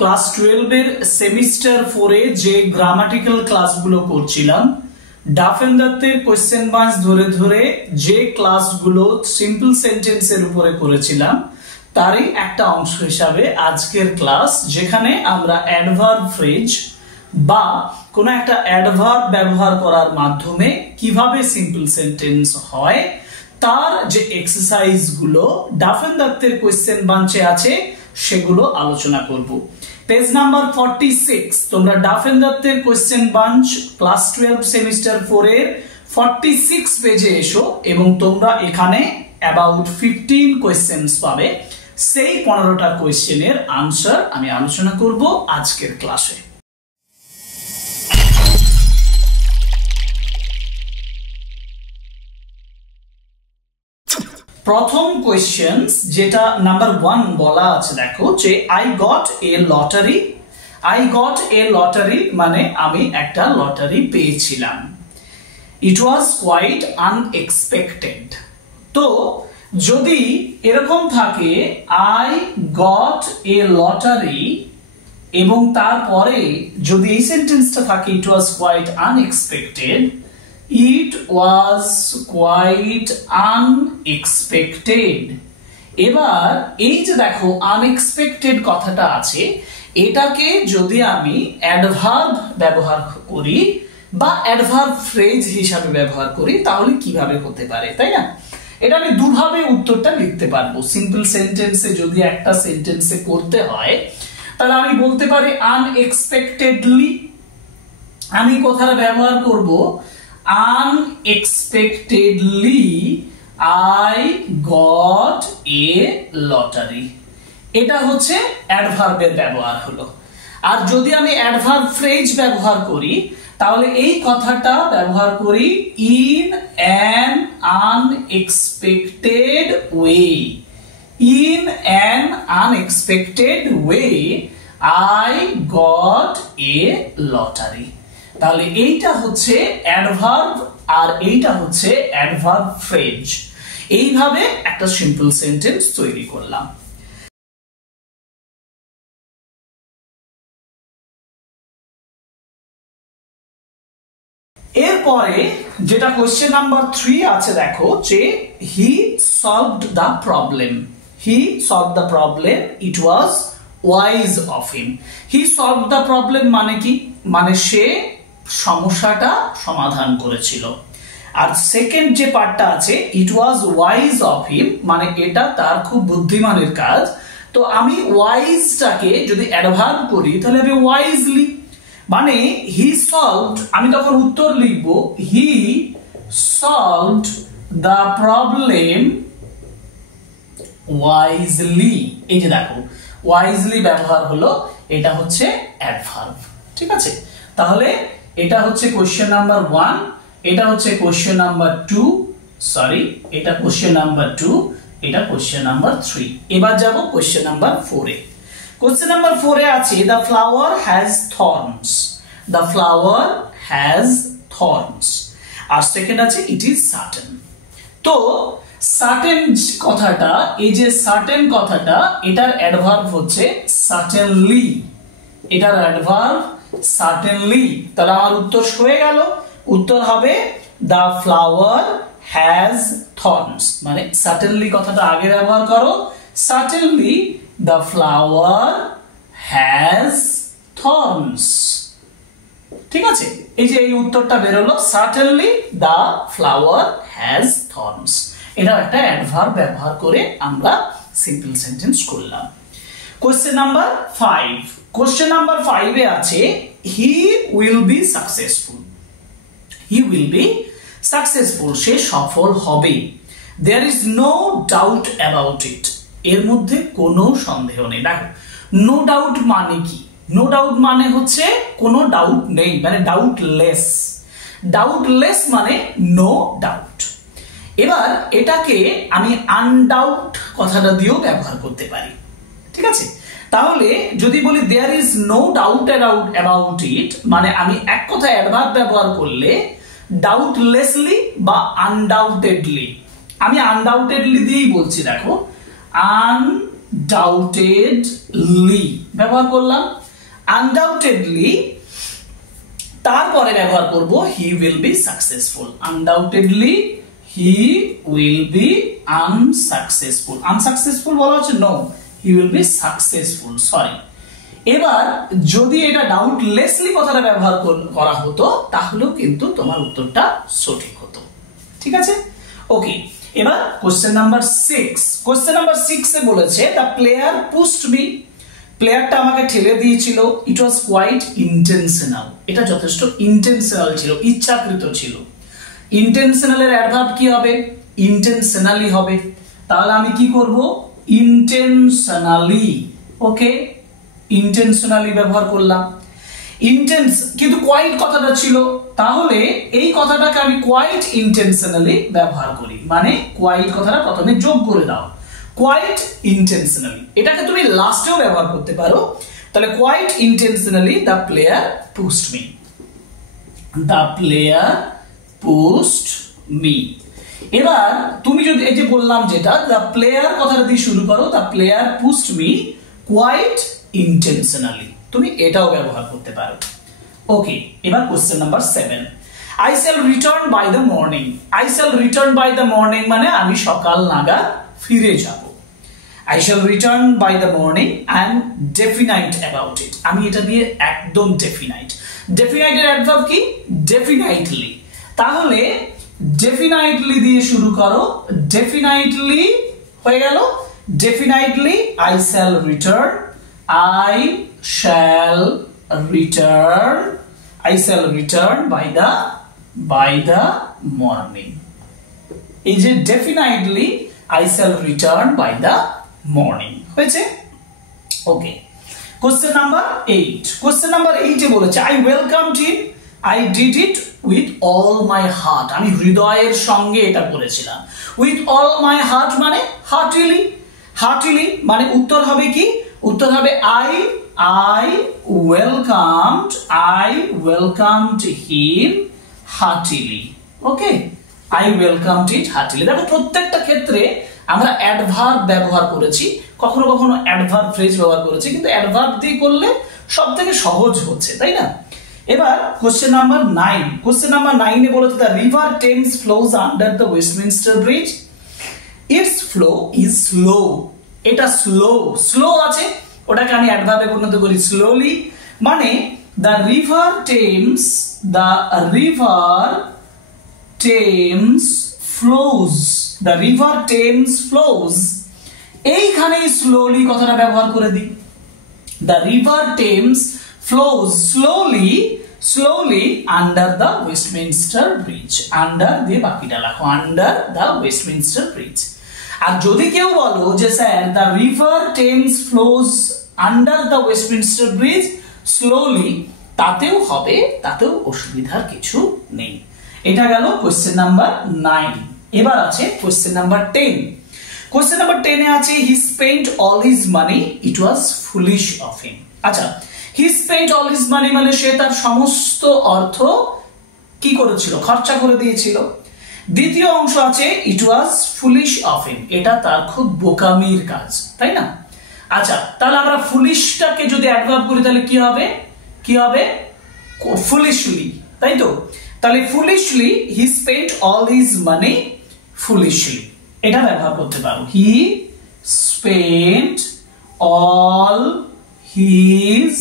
Class 12 এর semester 4 এ যে grammatical ক্লাসগুলো করছিলাম, ডাফ এন্ড দত্তের কোশ্চেন বাঁচ ধরে ধরে যে ক্লাসগুলো সিম্পল সেন্টেন্সের উপরে করেছিলাম তারই একটা অংশ হিসাবে আজকের ক্লাস, যেখানে আমরা অ্যাডভার্ব ফ্রেজ বা কোন একটা অ্যাডভার্ব ব্যবহার করার মাধ্যমে কিভাবে সিম্পল সেন্টেন্স হয় তার যে এক্সারসাইজ গুলো ডাফ এন্ড দত্তের কোশ্চেন বাঞ্চে আছে সেগুলো আলোচনা করব। পেজ নাম্বার 46 তোমরা ডাফ এন্ড দত্তের কোশ্চেন বাঞ্চ ক্লাস 12 সেমিস্টার 4 এর 46 পেজে এসো এবং তোমরা এখানে অ্যাবাউট 15 কোশ্চেনস পাবে। সেই 15টা কোশ্চেনের আনসার আমি আলোচনা করব আজকের ক্লাসে। প্রথম কোয়েশ্চেন যেটা নাম্বার 1 বলা আছে, দেখো যে I got a lottery. I got a lottery মানে আমি একটা লটারি পেয়েছিলাম। ইট ওয়াজ কোয়াইট আনএক্সপেক্টেড। তো যদি এরকম থাকে আই গট এ লটারি এবং তারপরে যদি এই সেন্টেন্সটা থাকে it was quite unexpected, it was quite unexpected। এবার এই যে দেখো আনএক্সপেক্টেড কথাটা আছে, এটাকে যদি আমি অ্যাডভার্ব ব্যবহার করি বা অ্যাডভার্ব ফ্রেজ হিসাবে ব্যবহার করি তাহলে কিভাবে হতে পারে, তাই না? এটা আমি দুভাবে উত্তরটা লিখতে পারবো। সিম্পল সেন্টেন্সে যদি একটা সেন্টেন্সে করতে হয় তাহলে আমি বলতে পারি আনএক্সপেক্টেডলি। আমি কথাটা ব্যবহার করব unexpectedly I got a lottery। এটা হচ্ছে অ্যাডভার্বের ব্যবহার হলো। আর যদি আমি অ্যাডভার্ব ফ্রেজ ব্যবহার করি তাহলে এই কথাটা ব্যবহার করি in an unexpected way। in an unexpected way I got a lottery। তাহলে এইটা হচ্ছে অ্যাডভার্ব আর এইটা হচ্ছে অ্যাডভার্ব ফ্রেজ। এইভাবে একটা সিম্পল সেন্টেন্স তৈরি করলাম। এরপরে যেটা কোশ্চেন নাম্বার 3 আছে, দেখো যে he solved the problem. He solved the problem, it was wise of him. He solved the problem মানে কি? মানে সে সমস্যাটা সমাধান করেছিল। আর সেকেন্ড যে পার্টটা আছে ইট ওয়াজ ওয়াইজ অফ হিম মানে এটা তার খুব বুদ্ধিমানের কাজ। তো আমি ওয়াইজটাকে যদি অ্যাডভার্ব করি তাহলে আমি ওয়াইজলি, মানে হি সলভড, আমি তখন উত্তর লিখব হি সলভড দ্য প্রবলেম ওয়াইজলি। এই যে দেখো ওয়াইজলি ব্যবহার হলো, এটা হচ্ছে অ্যাডভার্ব। ঠিক আছে, তাহলে এটা হচ্ছে কোশ্চেন নাম্বার 1, এটা হচ্ছে কোশ্চেন নাম্বার 2, সরি এটা কোশ্চেন নাম্বার 2, এটা কোশ্চেন নাম্বার 3। এবার যাব কোশ্চেন নাম্বার 4 এ। কোশ্চেন নাম্বার 4 এ আছে the flower has thorns। the flower has thorns। আর সেকেন্ড আছে it is certain। তো certain কথাটা, এই যে certain কথাটা, এটার অ্যাডভার্ব হচ্ছে certainly। এটার অ্যাডভার্ব certainly। তাহলে আমার উত্তর হয়ে গেল। উত্তর হবে the flower has thorns। মানে certainly কথাটা আগে ব্যবহার করো, certainly the flower has thorns। ঠিক আছে, এই যে এই উত্তরটা বেরোলো certainly the flower has thorns। এটা একটা অ্যাডভার্ব ব্যবহার করে আমরা সিম্পল সেন্টেন্স করলাম। Question number 5। কোশ্চেন নাম্বার 5 এ আছে he will be successful. He will be successful, সে সফল হবে। There is no doubt about it, এর মধ্যে কোনো সন্দেহ নেই। দেখো নো ডাউট মানে কি? নো ডাউট মানে হচ্ছে কোনো ডাউট নেই, মানে ডাউটলেস। ডাউটলেস মানে নো ডাউট। এবার এটাকে আমি আনডাউট কথাটা দিয়েও ব্যবহার করতে পারি। ঠিক আছে, তাহলে যদি বলি there is no doubt about it মানে আমি এক কথায় অ্যাডভার্ব ব্যবহার করলে ডাউটলেসলি বা আনডাউটেডলি, আমি আনডাউটেডলি দিয়েই বলছি। দেখো আন আনডাউটেডলি ব্যবহার করলাম, আনডাউটেডলি তারপরে ব্যবহার করব he will be successful, undoubtedly he will be unsuccessful, unsuccessful বলা হচ্ছে no, he will be successful, sorry. এবার যদি এটা ডাউটলেসলি কথাটা ব্যবহার করা হতো তাহলেও কিন্তু তোমার উত্তরটা সঠিক হতো, ঠিক আছে? ওকে, এবার কোশ্চেন নাম্বার 6, কোশ্চেন নাম্বার 6 এ বলেছে দ্য প্লেয়ার পুশড মি, প্লেয়ারটা আমাকে ঠেলে দিয়েছিল, ইট ওয়াজ কোয়াইট ইন্টেনশনাল, এটা যথেষ্ট ইন্টেনশনাল ছিল, ইচ্ছাকৃত ছিল। ইন্টেনশনাল এর অ্যাডভার্ব কি হবে? ইন্টেনশনালি হবে। তাহলে আমি কি করব? ইন্টেনশনালি, ওকে, ইন্টেনশনালি ব্যবহার করলাম। ইন্টেন্স কিন্তু কোয়াইট কথাটা ছিল, তাহলে এই কথাটাকে আমি কোয়াইট ইন্টেনশনালি ব্যবহার করি, মানে কোয়াইট কথাটা প্রথমে যোগ করে দাও, কোয়াইট ইন্টেনশনালি। এটাকে তুমি লাস্টেও ব্যবহার করতে পারো। তাহলে quite intentionally the player pushed me, the player pushed me. এবার তুমি যদি এই যে বললাম যেটা দ্য প্লেয়ার কথাটা দিয়ে শুরু করো, the player pushed me quite intentionally, তুমি এটাও ব্যবহার করতে পারো। ওকে, এবার question number 7, I shall return by the morning, I shall return by the morning মানে আমি সকাল নাগাদ ফিরে যাব। I shall return by the morning and definite about it, আমি এটা দিয়ে একদম definite, definite এর অ্যাডভার্ব কি? definitely, তাহলে definitely দিয়ে শুরু করো, definitely হয়ে গেল, definitely I shall return, I shall return, I shall return by the morning, এই যে definitely I shall return by the morning হয়েছে। ওকে, কোশ্চেন নাম্বার 8, কোশ্চেন নাম্বার 8 এ বলেছে I welcomed him, I did it with all my heart, আমি হৃদয়ের সঙ্গে এটা করেছিলাম। with all my heart মানে heartily, heartily মানে উত্তর হবে কি? উত্তর হবে I welcomed him heartily, okay, I welcomed it heartily। দেখো প্রত্যেকটা ক্ষেত্রে আমরা অ্যাডভার্ব ব্যবহার করেছি, কখনো কখনো অ্যাডভার্ব ফ্রেজ ব্যবহার করেছি, কিন্তু অ্যাডভার্ব দিয়ে করলে সবথেকে সহজ হচ্ছে, তাই না? এবার কোশ্চেন নাম্বার 9, কোশ্চেন নাম্বার 9 এ বলেছে the river Thames flows under the Westminster bridge, it's flow is slow, এটা স্লো, স্লো আছে, ওটাকে আমি অ্যাডভার্বে পরিণত করি স্লোলি, মানে the river Thames, the river Thames flows, the river Thames flows, এইখানে স্লোলি কথাটা ব্যবহার করে দিই, the river Thames flows slowly under the Westminster Bridge, under দিয়ে বাকিটা লেখো, under the Westminster Bridge। আর যদি কেউ বলো যে sir the river Thames flows under the Westminster Bridge slowly, তাতেও হবে, তাতেও অসুবিধার কিছু নেই। এটা গেল কোশ্চেন নাম্বার 9। এবার আছে কোশ্চেন নাম্বার 10, কোশ্চেন নাম্বার 10 এ আছে he spent all his money, it was foolish of him. আচ্ছা, he spent all his money মানে সে তার সমস্ত অর্থ কি করেছিল? খরচা করে দিয়েছিল। দ্বিতীয় অংশ আছে ইট ওয়াজ ফুলিশ অফ হিম, এটা তার খুব বোকামির কাজ, তাই না? আচ্ছা, তাহলে আমরা ফুলিশটাকে যদি অ্যাডভার্ব করি তাহলে কি হবে? কি হবে? ফুলিশলি, তাই তো? তাহলে foolishly he spent all his money foolishly, এটা ব্যবহার করতে পারো, he spent all his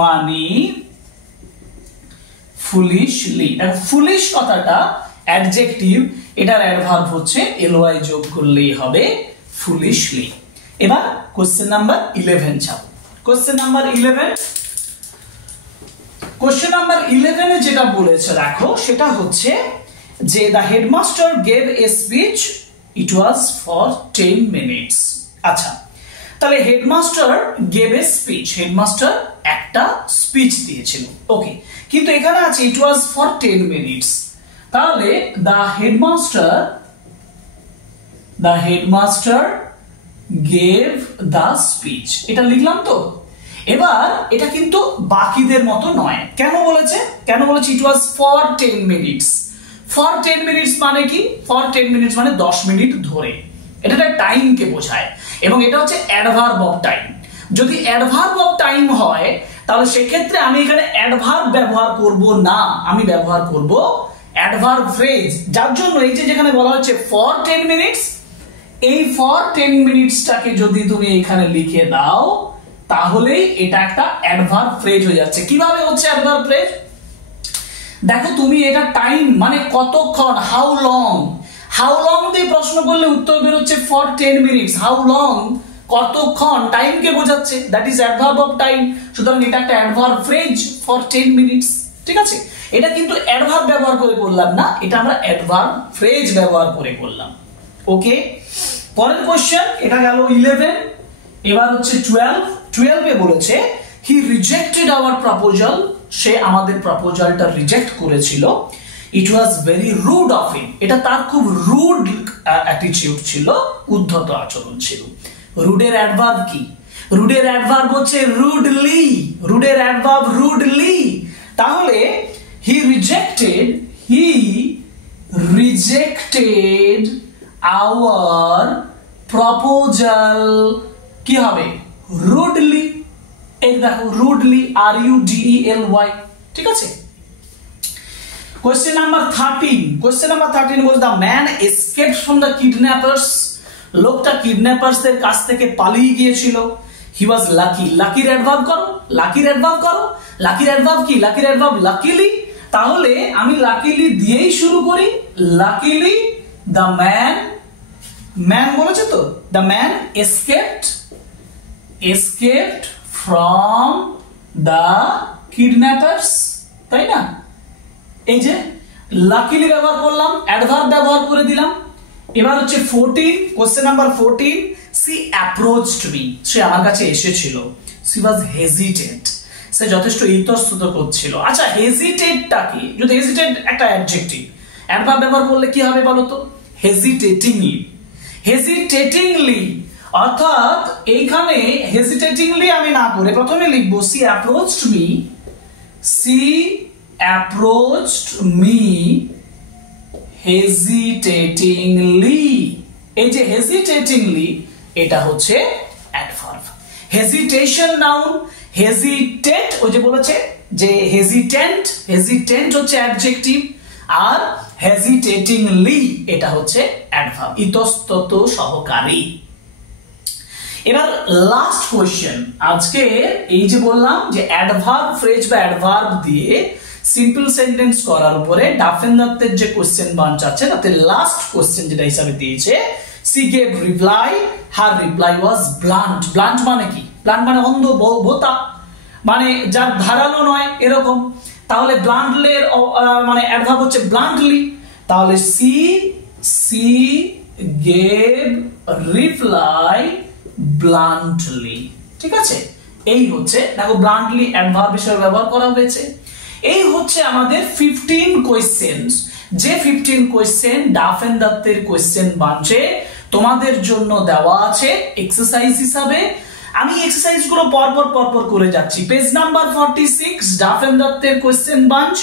money foolishly. Foolish কথাটা অ্যাডজেক্টিভ, এটার অ্যাডভার্ব হচ্ছে ly যোগ করলেই হবে ফুলিশলি। এবার কোশ্চেন নাম্বার 11 চাও, কোশ্চেন নাম্বার 11, কোশ্চেন নাম্বার 11 এ যেটা বলেছে দেখো, সেটা হচ্ছে যে the headmaster gave a speech, it was for 10 minutes। আচ্ছা, তাহলে headmaster gave a speech, headmaster একটা স্পিচ দিয়েছিল, ওকে, কিন্তু এখানে আছে it was for 10 minutes, তাহলে the headmaster gave the speech, এটা লিখলাম তো। এবার এটা কিন্তু বাকিদের মতো নয়, কেন বলেছে? কেন বলেছে it was for 10 minutes? for 10 minutes মানে কি? for 10 minutes মানে 10 মিনিট ধরে, এটা একটা টাইমকে বোঝায় এবং এটা হচ্ছে অ্যাডভার্ব অফ টাইম। যদি অ্যাডভার্ব অফ টাইম হয় তাহলে সেক্ষেত্রে আমি এখানে অ্যাডভার্ব ব্যবহার করব না, আমি ব্যবহার করব অ্যাডভার্ব ফ্রেজ। যার জন্য এই যে যেখানে বলা হচ্ছে ফর 10 মিনিটস, এই ফর 10 মিনিটসটাকে যদি তুমি এখানে লিখে দাও তাহলে এটা একটা অ্যাডভার্ব ফ্রেজ হয়ে যাচ্ছে। কিভাবে হচ্ছে অ্যাডভার্ব ফ্রেজ? দেখো তুমি এটা টাইম মানে কতক্ষণ, হাউ লং, হাউ লং দিয়ে প্রশ্ন করলে উত্তর বের হচ্ছে ফর 10 মিনিটস। হাউ লং কতক্ষণ, টাইমকে বোঝাচ্ছে, that is adverb of time. সুতরাং এটা একটা অ্যাডভার্ব ফ্রেজ ফর 10 মিনিটস। ঠিক আছে, এটা কিন্তু অ্যাডভার্ব ব্যবহার করে করলাম না, এটা আমরা অ্যাডভার্ব ফ্রেজ ব্যবহার করে করলাম। ওকে, পরের কোশ্চেন, এটা গেল 11। এবার হচ্ছে 12 এ বলেছে হি রিজেক্টেড আওয়ার প্রপোজাল, সে আমাদের প্রপোজালটা রিজেক্ট করেছিল। It was very rude of him, এটা তার খুব রুড অ্যাটিটিউড ছিল, উদ্ধত আচরণ ছিল। রুডের অ্যাডভার্ব কি? রুডের অ্যাডভার্ব হচ্ছে রুডলি, রুডের অ্যাডভার্ব রুডলি। তাহলে হি রিজেক্টেড আওয়ার প্রপোজাল কি হবে? রুডলি। এই দেখো রুডলি, RUDELY। ঠিক আছে, কোশ্চেন নাম্বার 13 বলছে the man escaped from the kidnappers, লোকটা কিডন্যাপার্সদের কাছ থেকে পালিয়ে গিয়েছিল। হি ওয়াজ লাকি, লাকির অ্যাডভার্ব করো, লাকির অ্যাডভার্ব করো। লাকির অ্যাডভার্ব কি? লাকির অ্যাডভার্ব লাকিলি। তাহলে আমি লাকিলি দিয়েই শুরু করি। লাকিলি দ্য ম্যান বলেছে তো, the man escaped from the kidnappers, তাই না? এই যে লাকিলি ব্যবহার করলাম, অ্যাডভার্ব ব্যবহার করে দিলাম। এবার হচ্ছে 14, question number 14, she approached me, সে আমার কাছে এসেছিল। সি ওয়াজ হেজিটেট, সে যথেষ্ট ইতস্তত করছিল। আচ্ছা, হেজিটেটটা কি? যদি হেজিটেট একটা অ্যাডজেক্টিভ, অ্যাডভার্ব ব্যবহার করলে কি হবে বলো তো? হেজিটেটিংলি। অর্থাৎ এইখানে হেজিটেটিংলি আমি না করে প্রথমে লিখবো সি অ্যাপ্রোচড মি হেজিটেটিংলি। এই যে হেজিটেটিংলি, এটা হচ্ছে অ্যাডভার্ব। হেজিটেশন নাউন, হেজিটেট ওই যে বলেছে যে হেজিটেন্ট হচ্ছে অ্যাডজেক্টিভ, আর হেজিটেটিংলি এটা হচ্ছে অ্যাডভার্ব, ইতস্তত সহকারী। এবার লাস্ট কোশ্চেন, আজকে এই যে বললাম যে অ্যাডভার্ব ফ্রেজ বা অ্যাডভার্ব দিয়ে সিম্পল সেন্টেন্স করার উপরে ডাফেন দত্তের যে কোশ্চেন বাঞ্চ আছে তাতে লাস্ট কোশ্চেন যেটা হিসাবে দিয়েছে, সি গেভ রিপ্লাই, হার রিপ্লাই ওয়াজ ব্লান্ট। ব্লান্ট মানে কি? ব্লান্ট মানে অন্ধ, বোতা, মানে যার ধারালো নয় এরকম। তাহলে ব্লান্টলের মানে অ্যাডভার্ব হচ্ছে ব্লান্টলি। তাহলে সি গেভ রিপ্লাই ব্লান্টলি। ঠিক আছে, এই হচ্ছে দেখো ব্লান্টলি অ্যাডভার্ব হিসেবে ব্যবহার করা হয়েছে। এই হচ্ছে আমাদের 15 কোয়েশ্চেন্স, যে 15 কোয়েশ্চেন ডাফেন দত্তের কোয়েশ্চেন বাঞ্চে তোমাদের জন্য দেওয়া আছে এক্সারসাইজ হিসাবে। আমি এক্সারসাইজ গুলো পরপর করে যাচ্ছি। পেজ নাম্বার 46 ডাফেন দত্তের কোয়েশ্চেন বাঞ্চ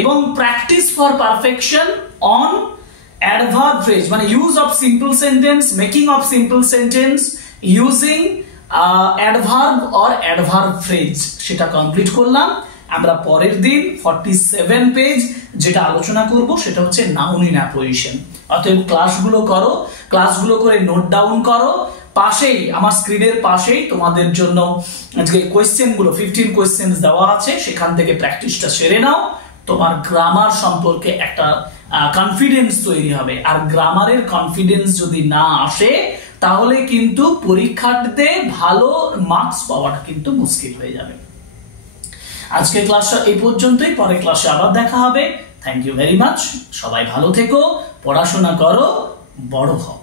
এবং practice for perfection on adverb phrase, মানে use of simple sentence, making of simple sentence using adverb or adverb phrase, সেটা কমপ্লিট করলাম। আমরা পরের দিন 47 পেজ যেটা আলোচনা করব সেটা হচ্ছে নাউন ইন অ্যাপোজিশন। অতএব ক্লাসগুলো করো, ক্লাসগুলো করে নোট ডাউন করো। পাশেই আমার স্ক্রিনের পাশেই তোমাদের জন্য আজকে কোয়েশ্চেনগুলো 15 কোয়েশ্চেন দেওয়া আছে, সেখান থেকে প্র্যাকটিসটা সেরে নাও। তোমার গ্রামার সম্পর্কে একটা কনফিডেন্স তৈরি হবে, আর গ্রামারের কনফিডেন্স যদি না আসে তাহলে কিন্তু পরীক্ষাতে ভালো মার্কস পাওয়াটা কিন্তু মুশকিল হয়ে যাবে। আজকের ক্লাসটা এই পর্যন্তই, পরের ক্লাসে আবার দেখা হবে। Thank you very much. সবাই ভালো থেকো, পড়াশোনা করো, বড় হও।